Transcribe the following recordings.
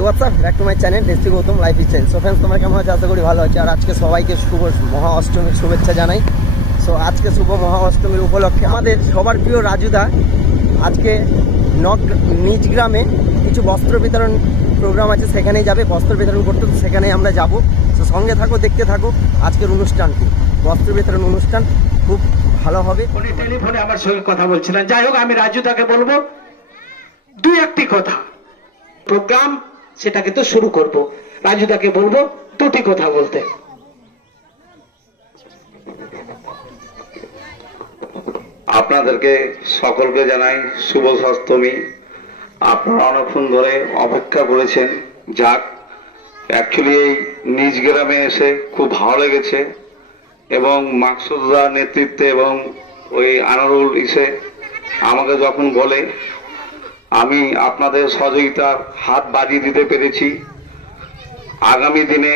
WhatsApp back to my channel ডেস্টি Gautam life is change. So friends, তোমরা কেমন আছো? আশা করি ভালো আছে। আর আজকে সবাইকে শুভ মহা অষ্টমীর শুভেচ্ছা জানাই। সো আজকে শুভ মহা অষ্টমীর উপলক্ষে আমাদের সবার প্রিয় রাজুদা আজকে নিজ গ্রামে কিছু বস্ত্র বিতরণ প্রোগ্রাম আছে, সেখানেই যাবে বস্ত্র বিতরণ করতে। তো সেখানেই আমরা যাব। তো সঙ্গে থাকো, দেখতে থাকো আজকের অনুষ্ঠানটি। বস্ত্র বিতরণ অনুষ্ঠান খুব ভালো হবে। উনি টেলিফোনে আমার সঙ্গে কথা বলছিলেন। যাই হোক, আমি রাজুদাকে বলবো দুই একটি কথা। প্রোগ্রাম সেটাকে তো শুরু করব, রাজুদাকে বলবো দুটি কথা বলতে। আপনাদেরকে সকলকে জানাই শুভ অষ্টমী। আপনারা অনেকক্ষণ ধরে অপেক্ষা করেছেন। যাক, অ্যাকচুয়ালি এই নিজ গ্রামে এসে খুব ভালো লেগেছে এবং মাকসুদার নেতৃত্বে এবং ওই আনারুল ইসে আমাকে যখন বলে, আমি আপনাদের সহযোগিতার হাত বাড়িয়ে দিতে পেরেছি আগামী দিনে,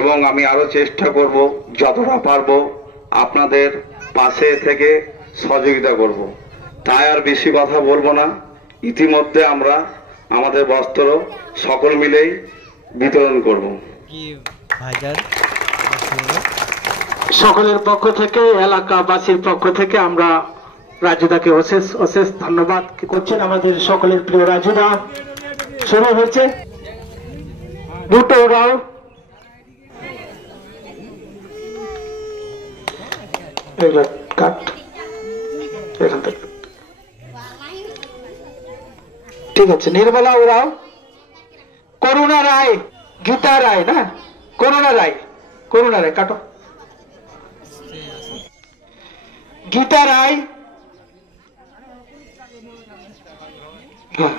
এবং আমি আরো চেষ্টা করব যতটা পারবো আপনাদের পাশে থেকে সহযোগিতা করব। তাই আর বেশি কথা বলবো না। ইতিমধ্যে আমরা আমাদের বস্ত্র সকল মিলেই বিতরণ করব। সকলের পক্ষ থেকে, এলাকাবাসীর পক্ষ থেকে আমরা রাজুদাকে অশেষ অশেষ ধন্যবাদ করছেন। আমাদের সকলের প্রিয় রাজুদা শুরু হচ্ছে। দুটো রাও কাট এখান থেকে, ঠিক আছে। নির্মলা ওরাও, করুণা রায়, গীতা রায়, না করুণা রায়, করুণা রায় কাটো, গীতা রায়, হ্যাঁ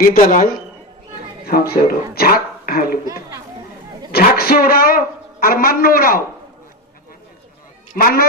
গীতা রায়, ঝাঁক, হ্যাঁ ঝাঁকসে ওরাও আর মান্য ওরাও, মান্য